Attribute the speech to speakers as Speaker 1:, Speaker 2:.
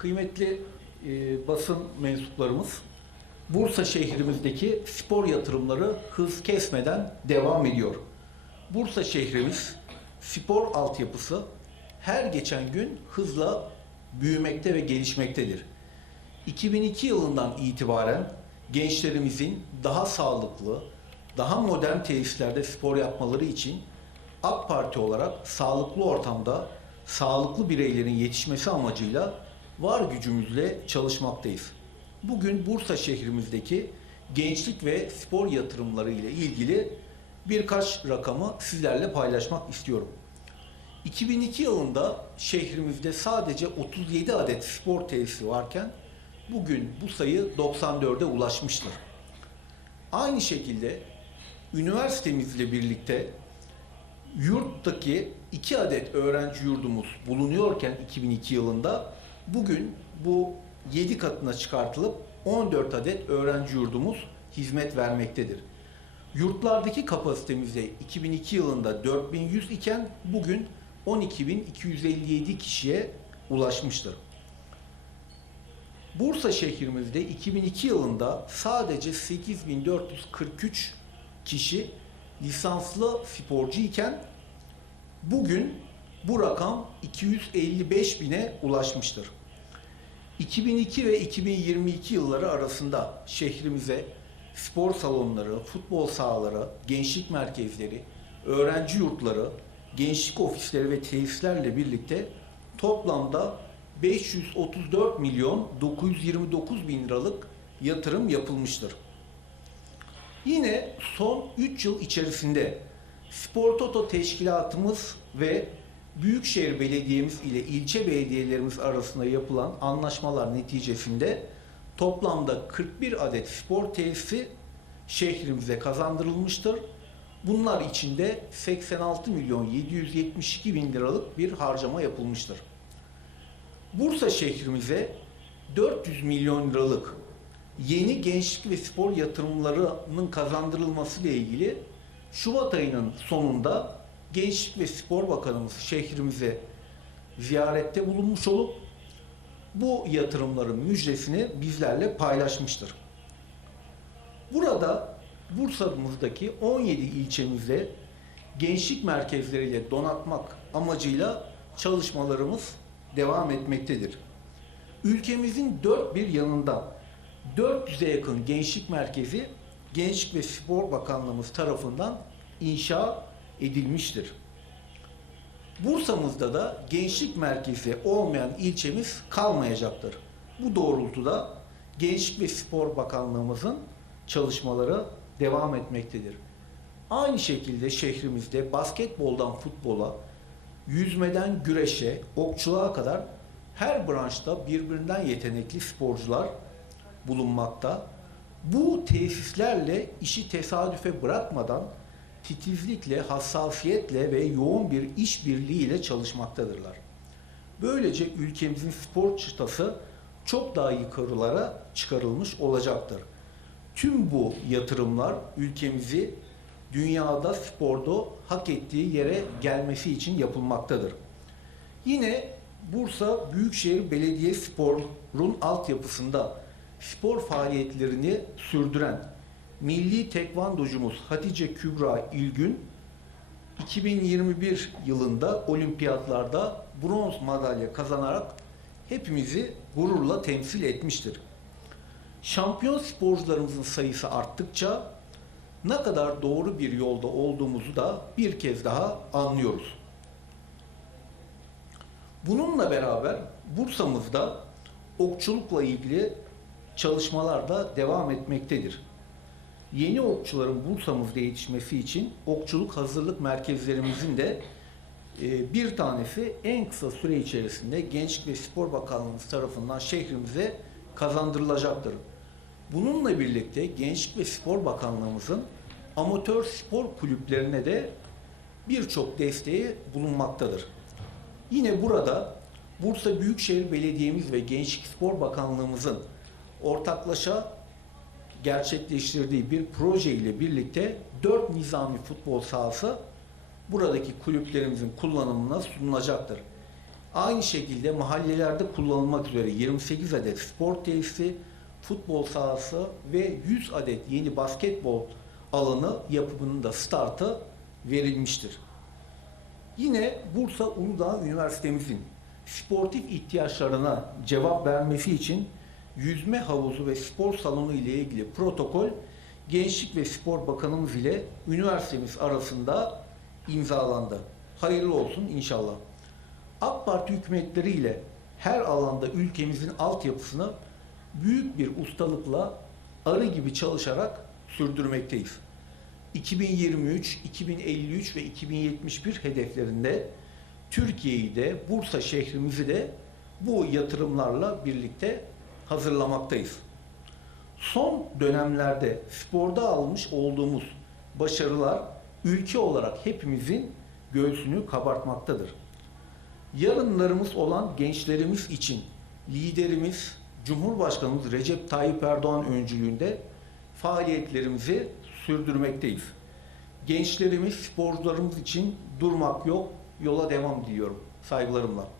Speaker 1: Kıymetli e, basın mensuplarımız, Bursa şehrimizdeki spor yatırımları hız kesmeden devam ediyor. Bursa şehrimiz spor altyapısı her geçen gün hızla büyümekte ve gelişmektedir. 2002 yılından itibaren gençlerimizin daha sağlıklı, daha modern tesislerde spor yapmaları için AK Parti olarak sağlıklı ortamda sağlıklı bireylerin yetişmesi amacıyla var gücümüzle çalışmaktayız. Bugün Bursa şehrimizdeki gençlik ve spor yatırımları ile ilgili birkaç rakamı sizlerle paylaşmak istiyorum. 2002 yılında şehrimizde sadece 37 adet spor tesisi varken bugün bu sayı 94'e ulaşmıştır. Aynı şekilde üniversitemizle birlikte yurttaki 2 adet öğrenci yurdumuz bulunuyorken 2002 yılında bugün bu 7 katına çıkartılıp 14 adet öğrenci yurdumuz hizmet vermektedir. Yurtlardaki kapasitemiz de 2002 yılında 4100 iken bugün 12.257 kişiye ulaşmıştır. Bursa şehrimizde 2002 yılında sadece 8443 kişi lisanslı sporcu iken bugün bu rakam 255 bine ulaşmıştır. 2002 ve 2022 yılları arasında şehrimize spor salonları, futbol sahaları, gençlik merkezleri, öğrenci yurtları, gençlik ofisleri ve tesislerle birlikte toplamda 534 milyon 929 bin liralık yatırım yapılmıştır. Yine son 3 yıl içerisinde Spor Toto teşkilatımız ve Büyükşehir Belediyemiz ile ilçe belediyelerimiz arasında yapılan anlaşmalar neticesinde toplamda 41 adet spor tesisi şehrimize kazandırılmıştır. Bunlar içinde 86 milyon 772 bin liralık bir harcama yapılmıştır. Bursa şehrimize 400 milyon liralık yeni gençlik ve spor yatırımlarının kazandırılması ile ilgili Şubat ayının sonunda Gençlik ve Spor Bakanımız şehrimize ziyarette bulunmuş olup bu yatırımların müjdesini bizlerle paylaşmıştır. Burada Bursa'mızdaki 17 ilçemizde gençlik merkezleriyle donatmak amacıyla çalışmalarımız devam etmektedir. Ülkemizin dört bir yanında 400'e yakın gençlik merkezi Gençlik ve Spor Bakanlığımız tarafından inşa edilmiştir. Bursa'mızda da gençlik merkezi olmayan ilçemiz kalmayacaktır. Bu doğrultuda Gençlik ve Spor Bakanlığımızın çalışmaları devam etmektedir. Aynı şekilde şehrimizde basketboldan futbola, yüzmeden güreşe, okçuluğa kadar her branşta birbirinden yetenekli sporcular bulunmakta. Bu tesislerle işi tesadüfe bırakmadan titizlikle, hassasiyetle ve yoğun bir işbirliğiyle çalışmaktadırlar. Böylece ülkemizin spor çıtası çok daha yukarılara çıkarılmış olacaktır. Tüm bu yatırımlar ülkemizi dünyada sporda hak ettiği yere gelmesi için yapılmaktadır. Yine Bursa Büyükşehir Belediye Spor'un altyapısında spor faaliyetlerini sürdüren milli tekvandocumuz Hatice Kübra İlgün 2021 yılında olimpiyatlarda bronz madalya kazanarak hepimizi gururla temsil etmiştir. Şampiyon sporcularımızın sayısı arttıkça ne kadar doğru bir yolda olduğumuzu da bir kez daha anlıyoruz. Bununla beraber Bursa'mızda okçulukla ilgili çalışmalar da devam etmektedir. Yeni okçuların Bursa'mızda yetişmesi için okçuluk hazırlık merkezlerimizin de e, bir tanesi en kısa süre içerisinde Gençlik ve Spor Bakanlığımız tarafından şehrimize kazandırılacaktır. Bununla birlikte Gençlik ve Spor Bakanlığımızın amatör spor kulüplerine de birçok desteği bulunmaktadır. Yine burada Bursa Büyükşehir Belediye'miz ve Gençlik Spor Bakanlığımızın ortaklaşa gerçekleştirdiği bir proje ile birlikte 4 nizami futbol sahası buradaki kulüplerimizin kullanımına sunulacaktır. Aynı şekilde mahallelerde kullanılmak üzere 28 adet spor tesisi, futbol sahası ve 100 adet yeni basketbol alanı yapımının da startı verilmiştir. Yine Bursa Uludağ Üniversitemizin sportif ihtiyaçlarına cevap vermesi için yüzme havuzu ve spor salonu ile ilgili protokol Gençlik ve Spor Bakanımız ile üniversitemiz arasında imzalandı. Hayırlı olsun inşallah. AK Parti hükümetleriyle her alanda ülkemizin altyapısını büyük bir ustalıkla arı gibi çalışarak sürdürmekteyiz. 2023, 2053 ve 2071 hedeflerinde Türkiye'yi de Bursa şehrimizi de bu yatırımlarla birlikte hazırlamaktayız. Son dönemlerde sporda almış olduğumuz başarılar ülke olarak hepimizin göğsünü kabartmaktadır. Yarınlarımız olan gençlerimiz için liderimiz Cumhurbaşkanımız Recep Tayyip Erdoğan öncülüğünde faaliyetlerimizi sürdürmekteyiz. Gençlerimiz, sporcularımız için durmak yok, yola devam diyorum. Saygılarımla.